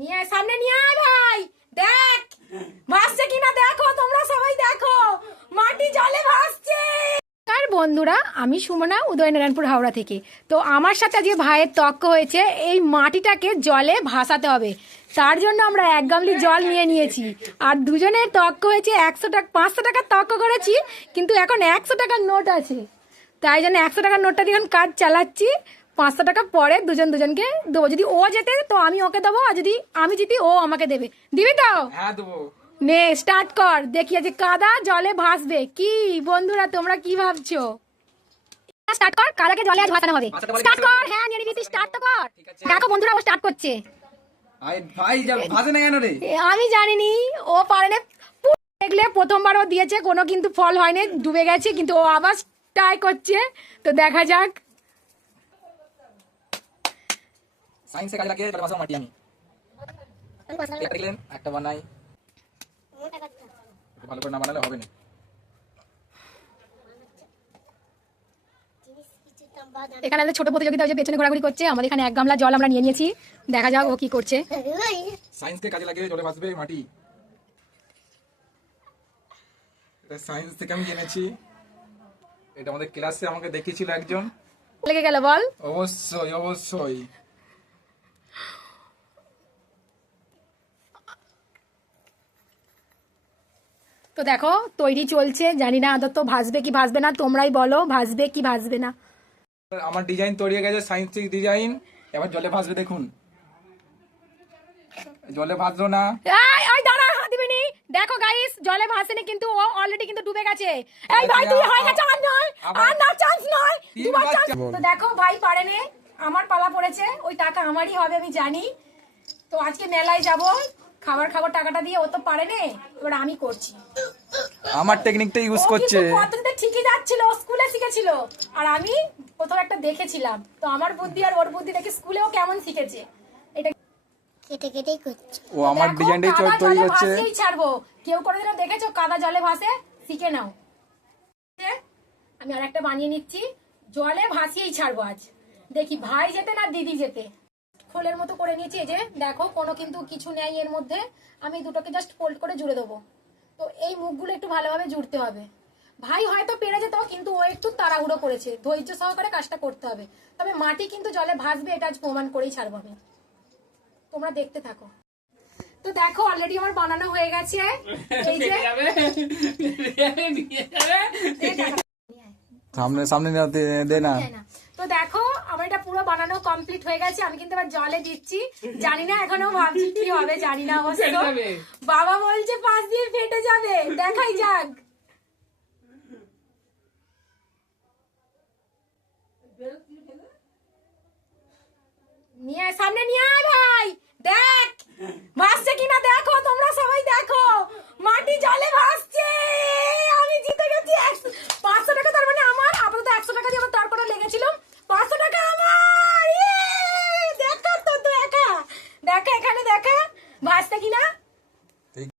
নিয়ে সামনে নিয়ে আয় ভাই, দেখ ভাসছে কিনা দেখো, তোমরা সবাই দেখো মাটি জলে ভাসছে। আর বন্ধুরা, আমি সুমনা, উদয়নারায়ণপুর হাওড়া থেকে। তো আমার সাথে আজকে ভাইয়ের তর্ক হয়েছে, এই মাটিটাকে জলে ভাসাতে হবে। তার জন্য আমরা 1 গামলি জল নিয়ে নিয়েছি। আর দুজনের তর্ক হয়েছে 100 টাকা, 500 টাকার তর্ক করেছি, কিন্তু এখন 100 টাকার নোট আছে। তাই জন্য 100 টাকার নোটটা দিয়ে এখন কাজ চালাচ্ছি। 500 টাকা পরে দুজনকে দেবো। যদি ও জেতে তো আমি ওকে দেবো, আর যদি আমি জিতি ও আমাকে দেবে। দিবি তো? হ্যাঁ দেবো। নে স্টার্ট কর, দেখি আজ কাদা জলে ভাসবে কি। বন্ধুরা তোমরা কি ভাবছো? স্টার্ট কর, কাদাকে জলে আজ ভাসানো হবে। স্টার্ট কর, হ্যাঁ নিয়ে নিবি, স্টার্ট তো কর। দেখো বন্ধুরা ও স্টার্ট করছে। আই ভাই যা ভাসে না কেন রে? আমি জানিনি, ও পারে না। দেখলে প্রথমবার ও দিয়েছে, কোনো কিন্তু ফল হয়নি, ডুবে গেছে, কিন্তু ও আবার ট্রাই করছে। তো দেখা যাক। সায়েন্সে কাজে লাগিয়ে ভাষা মাটি আমি একটা দিলেন, একটা বানাই। ভালো করে না বানালে হবে না। এখানে আমাদের ছোট প্রতিযোগিতা হচ্ছে, পেছনে ঘোরাঘুরি করছে। আমাদের এখানে 1 গামলা জল আমরা নিয়ে নিয়েছি, দেখা যাক ও কি করছে। সায়েন্সকে কাজে লাগিয়ে জলে ভাসবে মাটি। এটা সায়েন্স থেকে আমি জেনেছি। এটা আমাদের ক্লাসে আমাকে দেখিয়েছিল একজন। লেগে গেল বল। অবশ্যই অবশ্যই। তো দেখো তৈরি চলছে, জানি না আদৌ তো ভাসবে কি ভাসবে না, তোমরাই বলো ভাসবে কি ভাসবে না। আমার ডিজাইন তৈরি হয়ে গেছে, সায়েন্সিক ডিজাইন। এবার জলে ভাসবে, দেখুন জলে ভাসলো না। এই দাঁড়া, হাত দিবি নি। দেখো গাইস, জলে ভাসেনি, কিন্তু ও অলরেডি কিন্তু ডুবে গেছে। এই ভাই তুই হয় না, চান্স নয়, আর না চান্স নয়, দুবার চান্স। তো দেখো ভাই পারেনি, আমার পালা পড়েছে। ওই টাকা আমারই হবে আমি জানি। তো আজকে মেলায় যাব, খাবার খাবার টাকাটা দিয়ে, ও তো পারেনি, এবার আমি করছি। আমার টেকনিকটা ইউজ করছে। পদ্ধতিতে ঠিকই যাচ্ছিল, স্কুলে শিখেছিল, আর আমি কোথাও একটা দেখেছিলাম। তো আমার বুদ্ধি আর ওর বুদ্ধি দেখে স্কুলেও কেমন শিখেছে। এটা কেটে কেটেই করছে। ও আমার ডিজাইনটাই তৈরি হচ্ছে। ছাড়বো, কেউ কোনোদিনও দেখেছো কাদা জলে ভাসে? শিখে নাও। আমি আর একটা বানিয়ে নিচ্ছি, জলে ভাসিয়েই ছাড়বো আজ। দেখি ভাই যেতে না দিদি যেতে। খোলের মতো করে নিয়েছি, এই যে দেখো, কোনো কিন্তু কিছু নেই এর মধ্যে। আমি দুটোকে জাস্ট ফোল্ড করে জুড়ে দেবো। তো এই মুখগুলো একটু ভালোভাবে জুড়তে হবে। ভাই হয়তো পেরে যেত, কিন্তু ও একটু তাড়াহুড়ো করেছে। ধৈর্য সহকারে কাজটা করতে হবে। তবে মাটি কিন্তু জলে ভাসবে, এটা আজ প্রমাণ করেই ছাড়বো আমি। তোমরা দেখতে থাকো। তো দেখো অলরেডি আমার বানানো হয়ে গেছে। এই যে সামনে সামনে দে না। তো দেখো আমার এটা পুরো বানানো কমপ্লিট হয়ে গেছে। আমি কিন্তু এবার জলে দিচ্ছি, জানি না এখনো ভাবছি কি হবে, জানি না অবশ্য। বাবা বলছে পাশ দিয়ে ফেটে যাবে, দেখাই যাক। নিয়ে সামনে নিয়ে আয় ভাই, দেখ ভাসছে কিনা দেখো, তোমরা সবাই দেখো